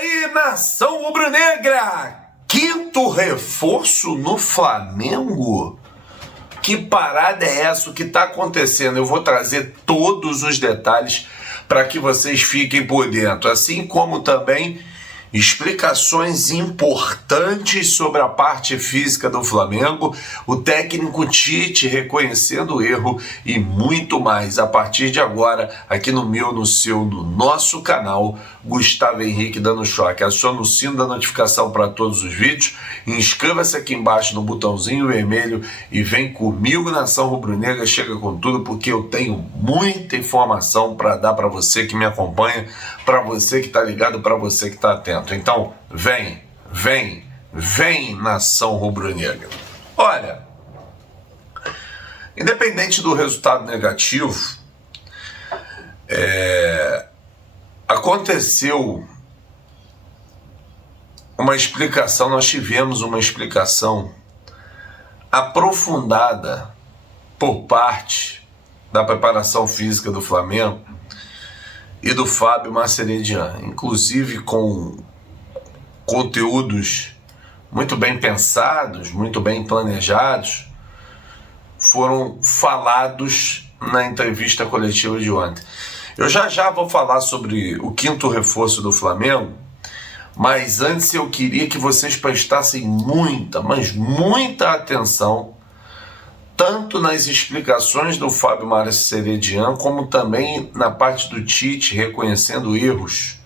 aí, nação rubro-negra! Quinto reforço no Flamengo? Que parada é essa? O que está acontecendo? Eu vou trazer todos os detalhes para que vocês fiquem por dentro, assim como também explicações importantes sobre a parte física do Flamengo, o técnico Tite reconhecendo o erro e muito mais a partir de agora, aqui no meu, no seu, no nosso canal, Gustavo Henrique Dando Choque. Acione o sino da notificação para todos os vídeos, inscreva-se aqui embaixo no botãozinho vermelho e vem comigo, nação rubro-negra, chega com tudo, porque eu tenho muita informação para dar para você que me acompanha, para você que está ligado, para você que está atento. Então, vem, nação rubro-negra. Olha, independente do resultado negativo, aconteceu uma explicação, nós tivemos uma explicação aprofundada por parte da preparação física do Flamengo e do Fábio Marceredian, inclusive com conteúdos muito bem pensados, muito bem planejados, foram falados na entrevista coletiva de ontem. Eu já vou falar sobre o quinto reforço do Flamengo, mas antes eu queria que vocês prestassem muita, mas muita atenção tanto nas explicações do Fábio Marceredian, como também na parte do Tite reconhecendo erros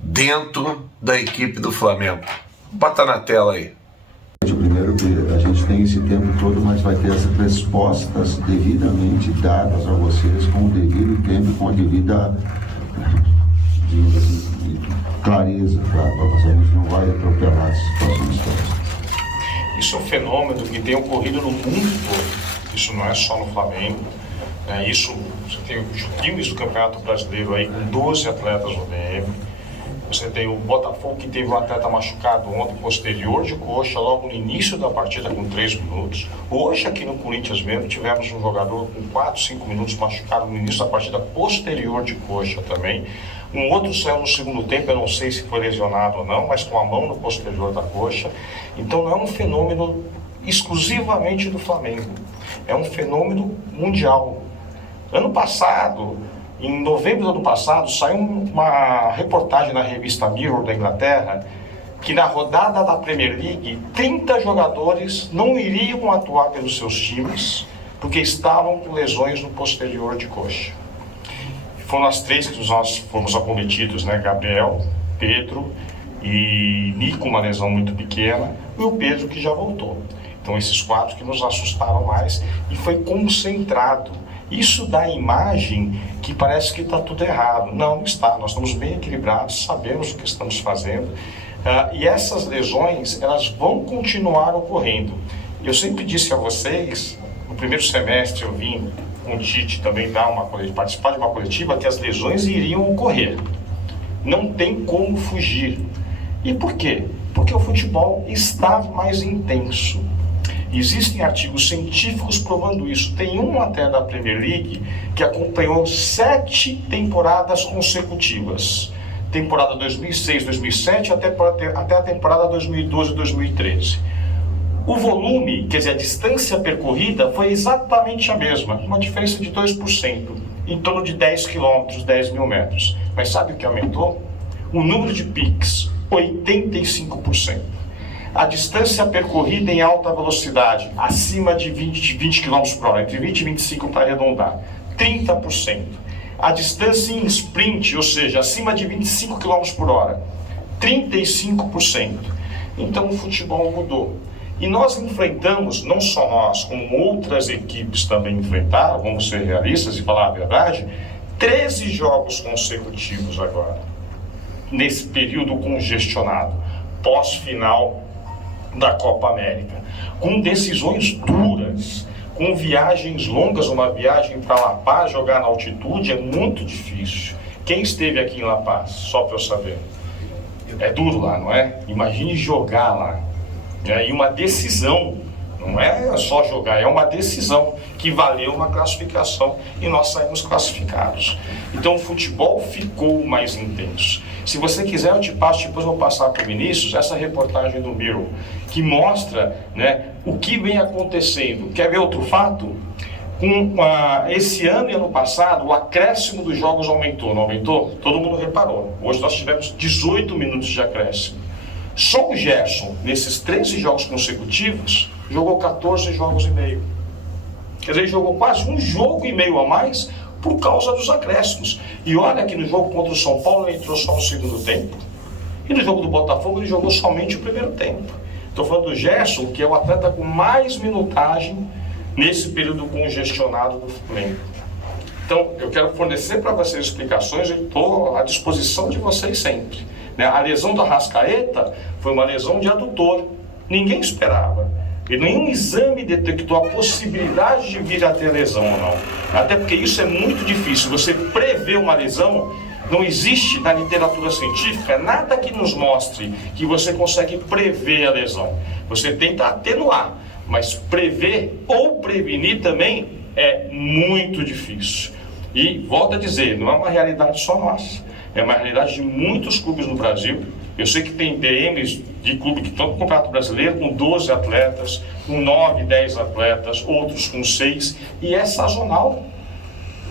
dentro da equipe do Flamengo. Bota na tela aí. Primeiro que a gente tem esse tempo todo, mas vai ter essas respostas devidamente dadas a vocês com o devido tempo, com a devida clareza, claro, a gente não vai atropelar as situações todas. Isso é um fenômeno que tem ocorrido no mundo todo. Isso não é só no Flamengo. Isso, você tem os times do Campeonato Brasileiro aí com 12 atletas no DM. Você tem o Botafogo, que teve um atleta machucado ontem, posterior de coxa, logo no início da partida com 3 minutos. Hoje, aqui no Corinthians mesmo, tivemos um jogador com 4, 5 minutos machucado no início da partida, posterior de coxa também. Um outro saiu no segundo tempo, eu não sei se foi lesionado ou não, mas com a mão no posterior da coxa. Então não é um fenômeno exclusivamente do Flamengo, é um fenômeno mundial. Ano passado, em novembro do ano passado, saiu uma reportagem na revista Mirror da Inglaterra, que na rodada da Premier League, 30 jogadores não iriam atuar pelos seus times, porque estavam com lesões no posterior de coxa. Foram as 3 que nós fomos acometidos, né? Gabriel, Pedro e Nico, uma lesão muito pequena, e o Pedro, que já voltou. Então esses 4 que nos assustaram mais, e foi concentrado. Isso dá a imagem que parece que está tudo errado. Não está, nós estamos bem equilibrados, sabemos o que estamos fazendo, e essas lesões, elas vão continuar ocorrendo. Eu sempre disse a vocês, no primeiro semestre eu vim com o Tite também participar de uma coletiva, que as lesões iriam ocorrer. Não tem como fugir. E por quê? Porque o futebol está mais intenso. Existem artigos científicos provando isso. Tem um até da Premier League que acompanhou 7 temporadas consecutivas. Temporada 2006, 2007 até a temporada 2012, 2013. O volume, quer dizer, a distância percorrida foi exatamente a mesma, uma diferença de 2%, em torno de 10 quilômetros, 10 mil metros. Mas sabe o que aumentou? O número de piques, 85%. A distância percorrida em alta velocidade, acima de 20 km por hora, entre 20 e 25 para arredondar, 30%. A distância em sprint, ou seja, acima de 25 km por hora, 35%. Então o futebol mudou. E nós enfrentamos, não só nós, como outras equipes também enfrentaram, vamos ser realistas e falar a verdade, 13 jogos consecutivos agora, nesse período congestionado, pós-final da Copa América, com decisões duras, com viagens longas. Uma viagem para La Paz, jogar na altitude, é muito difícil. Quem esteve aqui em La Paz, só para eu saber? É duro lá, não é? Imagine jogar lá. E uma decisão, não Não é só jogar, é uma decisão que valeu uma classificação e nós saímos classificados. Então o futebol ficou mais intenso. Se você quiser, eu te passo, depois eu vou passar para o Vinícius, essa reportagem do Mirror, que mostra, né, o que vem acontecendo. Quer ver outro fato? Esse ano e ano passado, o acréscimo dos jogos aumentou, não aumentou? Todo mundo reparou. Hoje nós tivemos 18 minutos de acréscimo. Só o Gerson, nesses 13 jogos consecutivos, jogou 14 jogos e meio. Quer dizer, ele jogou quase um jogo e meio a mais por causa dos acréscimos. E olha que no jogo contra o São Paulo ele entrou só no segundo tempo. E no jogo do Botafogo ele jogou somente o primeiro tempo. Estou falando do Gerson, que é o atleta com mais minutagem nesse período congestionado do Flamengo. Então, eu quero fornecer para vocês explicações e estou à disposição de vocês sempre. A lesão do Arrascaeta foi uma lesão de adutor. Ninguém esperava. E nenhum exame detectou a possibilidade de vir a ter lesão ou não. Até porque isso é muito difícil. Você prever uma lesão, não existe na literatura científica nada que nos mostre que você consegue prever a lesão. Você tenta atenuar, mas prever ou prevenir também é muito difícil. E, volto a dizer, não é uma realidade só nossa. É uma realidade de muitos clubes no Brasil. Eu sei que tem DMs de clube que estão no Campeonato Brasileiro com 12 atletas, com 9, 10 atletas, outros com 6, e é sazonal.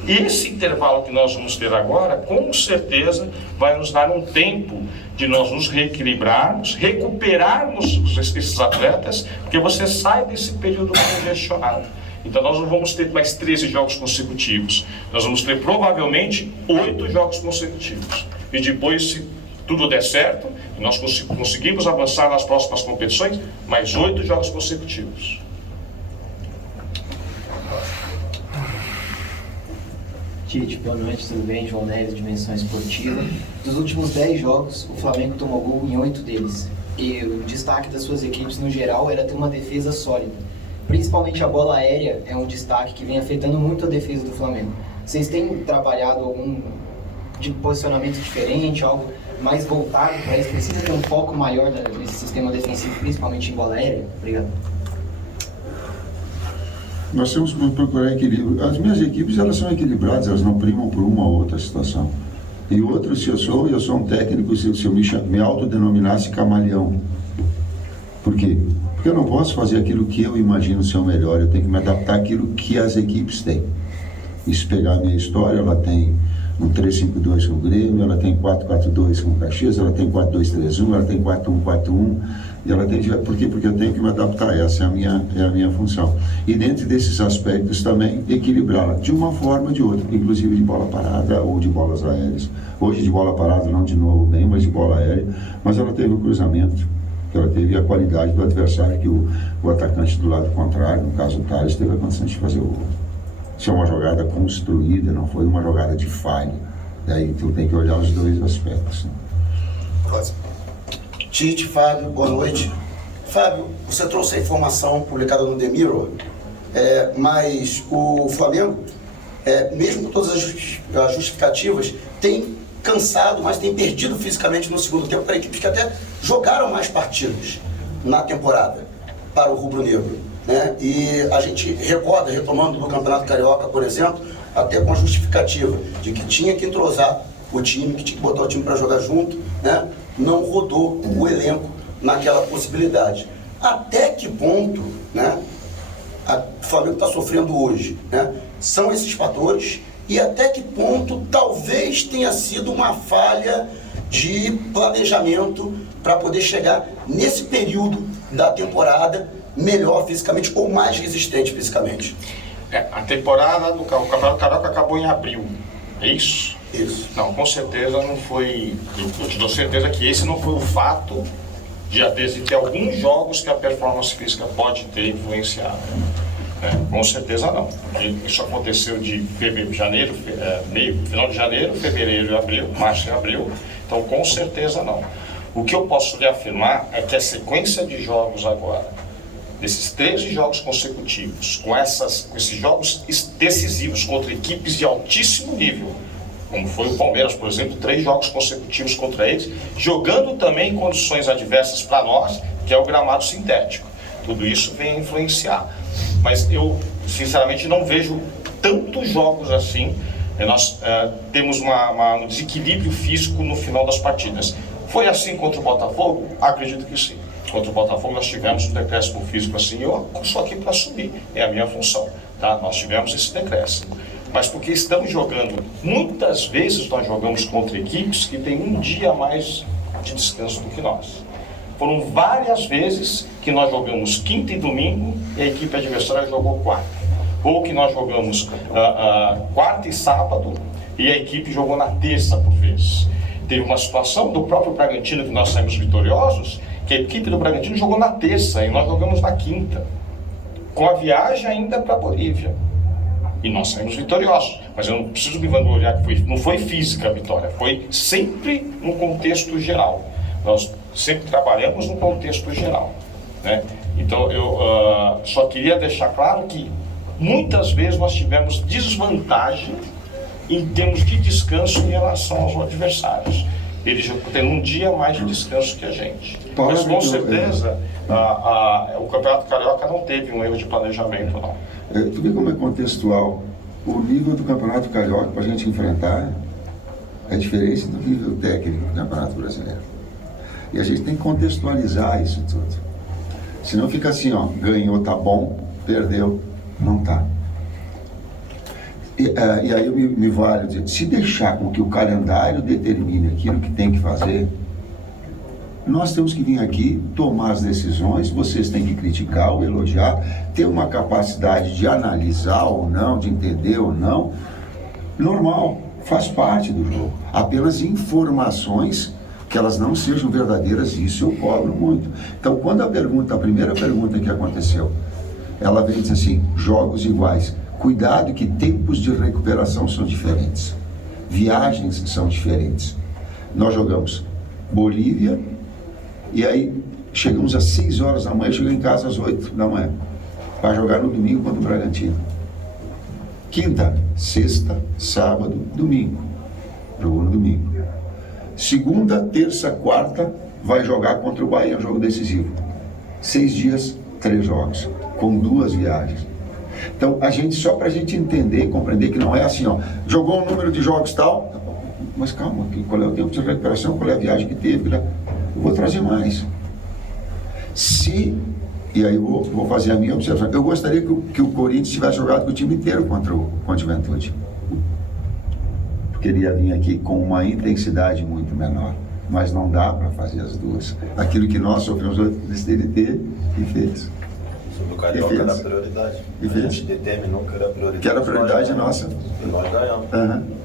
Esse intervalo que nós vamos ter agora, com certeza, vai nos dar um tempo de nós nos reequilibrarmos, recuperarmos esses atletas, porque você sai desse período congestionado. Então nós não vamos ter mais 13 jogos consecutivos, nós vamos ter provavelmente 8 jogos consecutivos. E depois, se tudo der certo, e nós conseguimos avançar nas próximas competições, mais 8 jogos consecutivos. Tite, boa noite, tudo bem? João Neves, Dimensão Esportiva. Dos últimos 10 jogos, o Flamengo tomou gol em 8 deles. E o destaque das suas equipes no geral era ter uma defesa sólida. Principalmente a bola aérea é um destaque que vem afetando muito a defesa do Flamengo. Vocês têm trabalhado algum de posicionamento diferente, algo mais voltado para isso? Precisa ter um foco maior nesse sistema defensivo, principalmente em bola aérea? Obrigado. Nós temos que procurar equilíbrio. As minhas equipes, elas são equilibradas, elas não primam por uma ou outra situação. E outro, se eu sou um técnico, se eu me autodenominasse camaleão. Por quê? Porque eu não posso fazer aquilo que eu imagino ser o melhor, eu tenho que me adaptar àquilo que as equipes têm. E se pegar a minha história, ela tem um 3-5-2 com o Grêmio, ela tem 4-4-2 com o Caxias, ela tem 4-2-3-1, ela tem 4-1-4-1, e ela tem... Por quê? Porque eu tenho que me adaptar, essa é a minha função. E dentro desses aspectos também, equilibrá-la de uma forma ou de outra, inclusive de bola parada ou de bolas aéreas. Hoje de bola parada, não de novo bem, mas de bola aérea, mas ela teve o cruzamento, que ela teve a qualidade do adversário, que o atacante do lado contrário, no caso o Thales, teve a condição de fazer o gol. Isso é uma jogada construída, não foi uma jogada de falha. Daí tu tem que olhar os dois aspectos. Né? Próximo. Tite, Fábio, boa noite. Fábio, você trouxe a informação publicada no The Mirror, mas o Flamengo, mesmo com todas as justificativas, tem cansado, mas tem perdido fisicamente no segundo tempo para equipes que até jogaram mais partidas na temporada para o rubro-negro, né? E a gente recorda, retomando do Campeonato Carioca, por exemplo, até com a justificativa de que tinha que entrosar o time, que tinha que botar o time para jogar junto, né? Não rodou o elenco naquela possibilidade. Até que ponto, né, o Flamengo está sofrendo hoje, né? São esses fatores. E até que ponto talvez tenha sido uma falha de planejamento para poder chegar nesse período da temporada melhor fisicamente ou mais resistente fisicamente? A temporada do Campeonato Carioca acabou em abril, é isso? Isso. Não, com certeza não foi. Eu te dou certeza que esse não foi o fato de ter alguns jogos que a performance física pode ter influenciado. Com certeza não. Isso aconteceu de janeiro, final de janeiro, fevereiro e abril, março e abril, então com certeza não. O que eu posso lhe afirmar é que a sequência de jogos agora, desses 13 jogos consecutivos, com esses jogos decisivos contra equipes de altíssimo nível, como foi o Palmeiras, por exemplo, 3 jogos consecutivos contra eles, jogando também em condições adversas para nós, que é o gramado sintético. Tudo isso vem influenciar. Mas eu, sinceramente, não vejo tantos jogos assim. Nós temos um desequilíbrio físico no final das partidas. Foi assim contra o Botafogo? Acredito que sim. Contra o Botafogo nós tivemos um decréscimo físico assim, eu sou aqui para assumir, é a minha função, tá? Nós tivemos esse decréscimo. Mas porque estamos jogando, muitas vezes nós jogamos contra equipes que têm um dia a mais de descanso do que nós. Foram várias vezes que nós jogamos quinta e domingo e a equipe adversária jogou quarta. Ou que nós jogamos quarta e sábado e a equipe jogou na terça por vez. Teve uma situação do próprio Bragantino que nós saímos vitoriosos, que a equipe do Bragantino jogou na terça e nós jogamos na quinta, com a viagem ainda para a Bolívia. E nós saímos vitoriosos. Mas eu não preciso me vangloriar que não foi física a vitória, foi sempre no contexto geral. Nós sempre trabalhamos no contexto geral, né? Então eu só queria deixar claro que muitas vezes nós tivemos desvantagem em termos de descanso em relação aos adversários. Eles já têm um dia mais de descanso que a gente. Mas com certeza o Campeonato Carioca não teve um erro de planejamento, não. Tu vê como é contextual. O nível do Campeonato Carioca para a gente enfrentar é diferente do nível técnico do Campeonato Brasileiro. E a gente tem que contextualizar isso tudo. Senão fica assim, ó, ganhou, tá bom, perdeu, não tá. E aí eu me valho dizer, se deixar com que o calendário determine aquilo que tem que fazer, nós temos que vir aqui, tomar as decisões, vocês têm que criticar ou elogiar, ter uma capacidade de analisar ou não, de entender ou não, normal, faz parte do jogo. Apenas informações que elas não sejam verdadeiras, isso eu cobro muito. Então, quando a primeira pergunta que aconteceu, ela vem dizer assim, jogos iguais. Cuidado que tempos de recuperação são diferentes. Viagens são diferentes. Nós jogamos Bolívia e aí chegamos às 6 horas da manhã, chegamos em casa às 8 da manhã para jogar no domingo contra o Bragantino. Quinta, sexta, sábado, domingo. Jogou no domingo. Segunda, terça, quarta, vai jogar contra o Bahia, um jogo decisivo. 6 dias, 3 jogos, com 2 viagens. Então, só para a gente entender e compreender que não é assim, ó, jogou um número de jogos tal, mas calma, qual é o tempo de recuperação, qual é a viagem que teve, eu vou trazer mais. E aí eu vou fazer a minha observação, eu gostaria que o Corinthians tivesse jogado com o time inteiro contra a Juventude. Porque ele ia vir aqui com uma intensidade muito menor, mas não dá para fazer as duas. Aquilo que nós sofremos dele ter e fez. Sobre o Carioca era a prioridade. E fez. A gente determinou que era a prioridade. Que era a prioridade nossa. E nós ganhamos.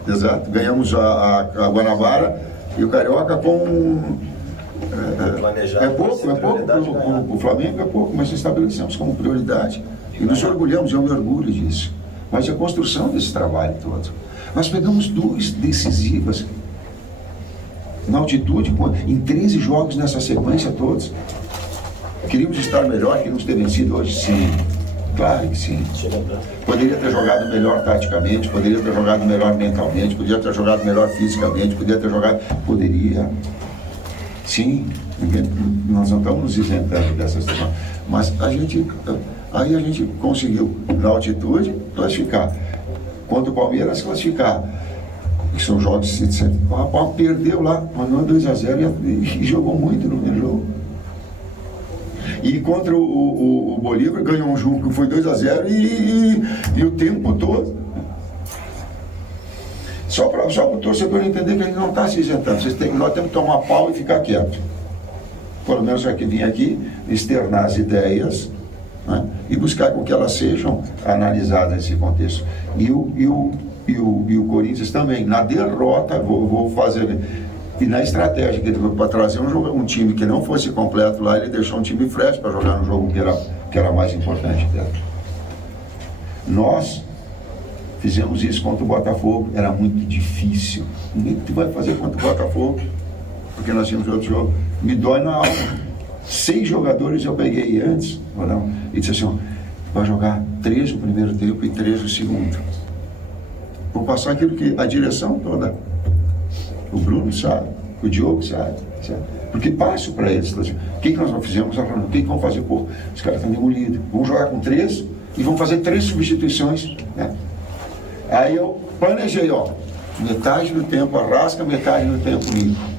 Exato. Ganhamos a Guanabara e o Carioca com... É pouco. O Flamengo é pouco, mas estabelecemos como prioridade. E nos orgulhamos, eu me orgulho disso. Mas a construção desse trabalho todo. Nós pegamos 2 decisivas na altitude, em 13 jogos nessa sequência todos. Queríamos estar melhor, queríamos ter vencido hoje, sim. Claro que sim. Poderia ter jogado melhor taticamente, poderia ter jogado melhor mentalmente, poderia ter jogado melhor fisicamente, poderia. Sim, nós não estamos nos isentando dessa situação. Mas aí a gente conseguiu, na altitude, classificar. Contra o Palmeiras, classificar. Que são jogos de 100. O Rapaz perdeu lá, mandou 2-0 e jogou muito no jogo. E contra o Bolívar ganhou um jogo que foi 2-0 e o tempo todo. Só para o torcedor entender que a gente não está se isentando. Nós temos que tomar pau e ficar quieto. Pelo menos já que vim aqui externar as ideias, né, e buscar com que elas sejam analisadas nesse contexto. E o Corinthians também, na derrota, vou fazer... E na estratégia, para trazer um time que não fosse completo lá, ele deixou um time fresco para jogar no jogo que era mais importante dela. Nós fizemos isso contra o Botafogo, era muito difícil. Ninguém vai fazer contra o Botafogo, porque nós tínhamos outro jogo. Me dói na alma. 6 jogadores eu peguei antes, e disse assim, ó, vai jogar 3 no primeiro tempo e 3 no segundo. Vou passar aquilo que a direção toda, o Bruno sabe, O Diogo sabe. Porque passo para eles. O que nós não fizemos? O que vão fazer? Pô, os caras estão demolidos. Vamos jogar com 3 e vão fazer 3 substituições. Né? Aí eu planejei, metade do tempo Arrasca, metade do tempo Nico.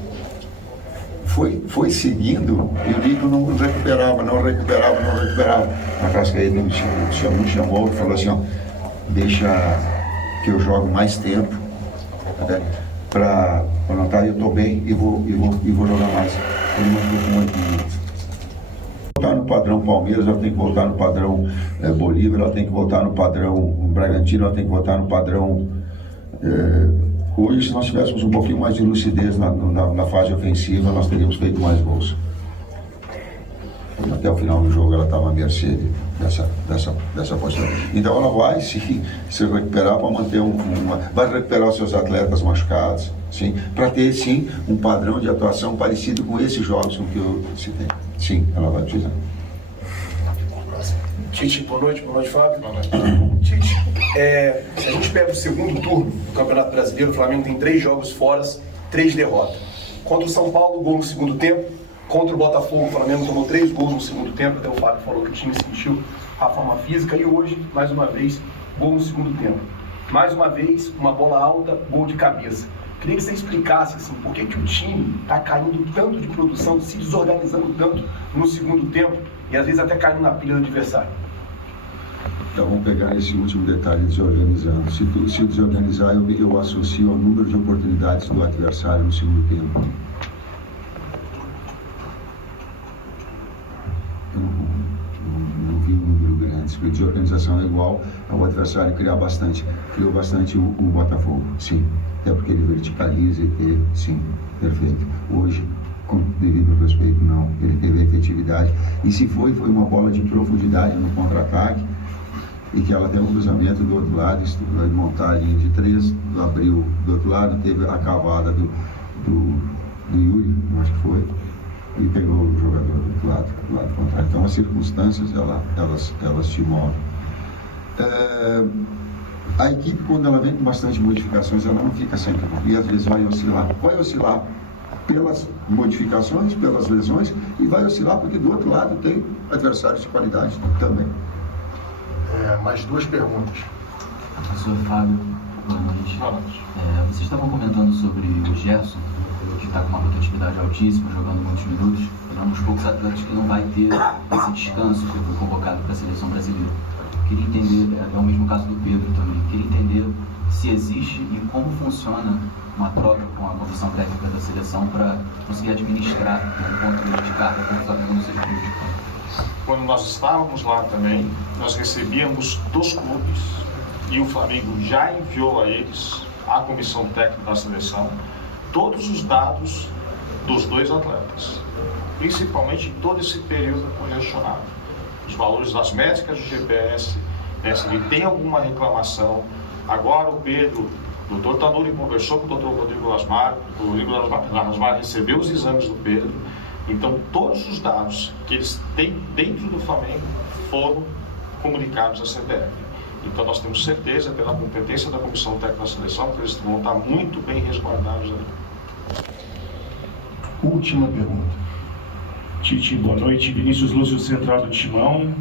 Foi seguindo e o Nico não recuperava. A Arrascaeta me chamou e falou assim, deixa que eu jogo mais tempo, né, para notar, eu estou bem e vou jogar mais. Ele mandou com 8 minutos. Voltar no padrão Palmeiras, ela tem que voltar no padrão Bolívar, ela tem que voltar no padrão Bragantino, ela tem que voltar no padrão... Hoje, se nós tivéssemos um pouquinho mais de lucidez na fase ofensiva, nós teríamos feito mais gols. Até o final do jogo ela estava à mercê dessa posição. Então ela vai se recuperar para manter vai recuperar os seus atletas machucados, sim, para ter sim um padrão de atuação parecido com esses jogos com que eu citei. Sim, ela vai precisar. Tite, boa noite, Fábio. Boa noite. Tite, se a gente pega o segundo turno do Campeonato Brasileiro, o Flamengo tem 3 jogos fora, 3 derrotas. Contra o São Paulo, gol no segundo tempo. Contra o Botafogo, o Flamengo tomou 3 gols no segundo tempo. Até o Fábio falou que o time sentiu a forma física. E hoje, mais uma vez, gol no segundo tempo. Mais uma vez, uma bola alta, gol de cabeça. Queria que você explicasse assim, por que o time está caindo tanto de produção, se desorganizando tanto no segundo tempo e às vezes até caindo na pilha do adversário. Então vamos pegar esse último detalhe, desorganizando. Se desorganizar, eu associo ao número de oportunidades do adversário no segundo tempo. Eu não vi um número grande. Se a desorganização é igual ao adversário criou bastante o Botafogo, sim. Até porque ele verticaliza sim, perfeito. Hoje, com devido respeito, não. Ele teve efetividade. E se foi uma bola de profundidade no contra-ataque, e que ela tem um cruzamento do outro lado, montar a linha de 3, abriu do outro lado, teve a cavada do Yuri, acho que foi, e pegou o jogador do lado contrário. Então as circunstâncias, elas te movem. A equipe, quando ela vem com bastante modificações, ela não fica sempre, e às vezes vai oscilar pelas modificações, pelas lesões, e vai oscilar porque do outro lado tem adversários de qualidade também. Mais 2 perguntas. Professor Fábio, boa noite. Vocês estavam comentando sobre o Gerson, que está com uma rotatividade altíssima, jogando muitos minutos. Ele é um dos poucos atletas que não vai ter esse descanso que foi convocado para a seleção brasileira. Queria entender, é o mesmo caso do Pedro também, queria entender se existe e como funciona uma troca com a comissão técnica da seleção para conseguir administrar um controle de carga para o Flamengo não seja prejudicado. Quando nós estávamos lá também, nós recebíamos dos clubes e o Flamengo já enviou a eles, à comissão técnica da seleção, todos os dados dos 2 atletas, principalmente em todo esse período congestionado. Os valores das métricas do GPS, se ele tem alguma reclamação. Agora o Pedro, o Dr. Tanuri conversou com o Dr. Rodrigo Lasmar, o Rodrigo Lasmar recebeu os exames do Pedro. Então, todos os dados que eles têm dentro do Flamengo foram comunicados à CBF. Então, nós temos certeza, pela competência da Comissão Técnica da Seleção, que eles vão estar muito bem resguardados ali. Última pergunta. Tite, boa noite. Vinícius Lúcio, central do Timão.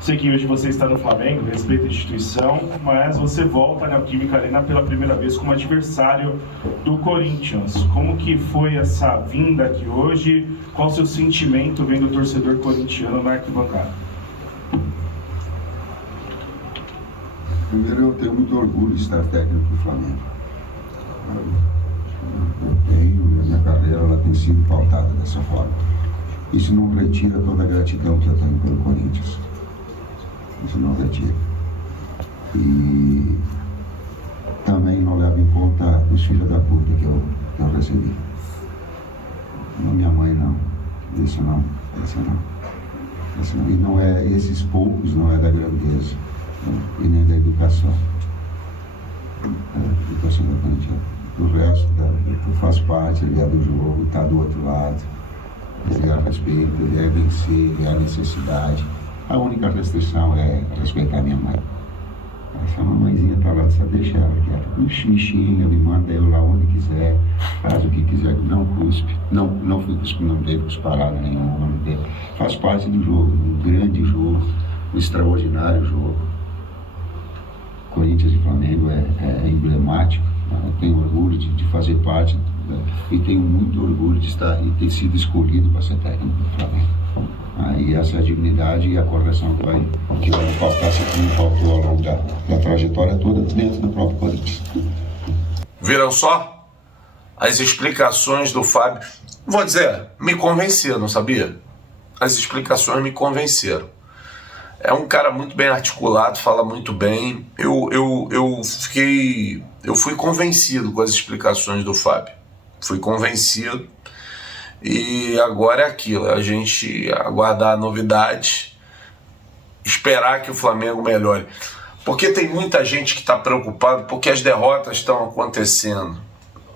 Sei que hoje você está no Flamengo, respeita a instituição, mas você volta na Neoquímica Arena pela primeira vez como adversário do Corinthians. Como que foi essa vinda aqui hoje? Qual o seu sentimento vendo o torcedor corintiano na arquibancada? Primeiro, eu tenho muito orgulho de estar técnico do Flamengo. Eu tenho, e a minha carreira ela tem sido pautada dessa forma. Isso não retira toda a gratidão que eu tenho pelo Corinthians. Isso não retira. E também não leva em conta os filhos da puta que eu recebi. Não, minha mãe não. Isso não. E não é, esses poucos não é da grandeza, e nem da educação. A educação da Corinthians. O resto, tu faz parte, ele é do jogo, está do outro lado. Ele é respeito, ele é vencer, ele é a necessidade. A única restrição é respeitar minha mãe. Essa mamãezinha tá lá, só deixa ela quieta. Me xinga, me manda eu lá onde quiser, faz o que quiser, não cuspe. Não fui cuspe, não teve cusparada nenhuma, não teve. Faz parte do jogo, um grande jogo, um extraordinário jogo. Corinthians e Flamengo é emblemático, né? Eu tenho orgulho de fazer parte, né? E tenho muito orgulho de estar e ter sido escolhido para ser técnico do Flamengo. E essa é a dignidade e a correção que vai me faltar, se me faltou ao longo da trajetória toda dentro do próprio Corinthians. Viram só? As explicações do Fábio, vou dizer, me convenceram, sabia? As explicações me convenceram. É um cara muito bem articulado, fala muito bem. Eu fui convencido com as explicações do Fábio. Fui convencido. E agora é aquilo, a gente aguardar a novidade, esperar que o Flamengo melhore. Porque tem muita gente que está preocupada porque as derrotas estão acontecendo.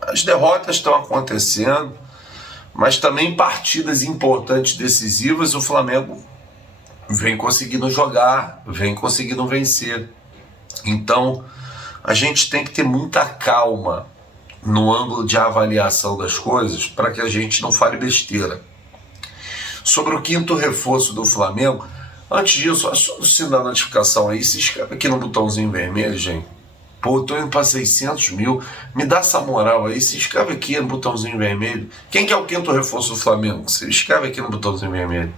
As derrotas estão acontecendo, mas também partidas importantes, decisivas, o Flamengo vem conseguindo jogar, vem conseguindo vencer. Então, a gente tem que ter muita calma no ângulo de avaliação das coisas para que a gente não fale besteira. Sobre o quinto reforço do Flamengo, antes disso, só o sino da notificação aí, se inscreve aqui no botãozinho vermelho, gente. Pô, eu tô indo para 600 mil, me dá essa moral aí, se inscreve aqui no botãozinho vermelho. Quem que é o quinto reforço do Flamengo? Se inscreve aqui no botãozinho vermelho.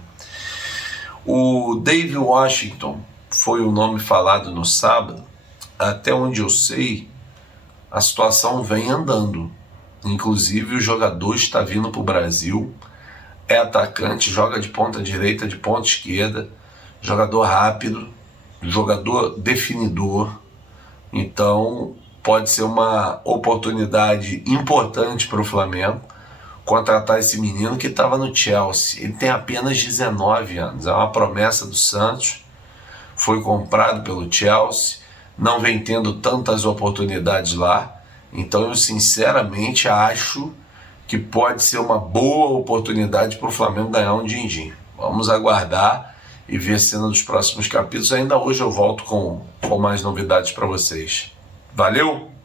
O Dave Washington foi o nome falado no sábado. Até onde eu sei, a situação vem andando. Inclusive o jogador está vindo para o Brasil, é atacante, joga de ponta direita, de ponta esquerda, jogador rápido, jogador definidor. Então pode ser uma oportunidade importante para o Flamengo contratar esse menino que estava no Chelsea. Ele tem apenas 19 anos, é uma promessa do Santos, foi comprado pelo Chelsea, não vem tendo tantas oportunidades lá, então eu sinceramente acho que pode ser uma boa oportunidade para o Flamengo ganhar um din-din. Vamos aguardar e ver a cena dos próximos capítulos. Ainda hoje eu volto com mais novidades para vocês. Valeu!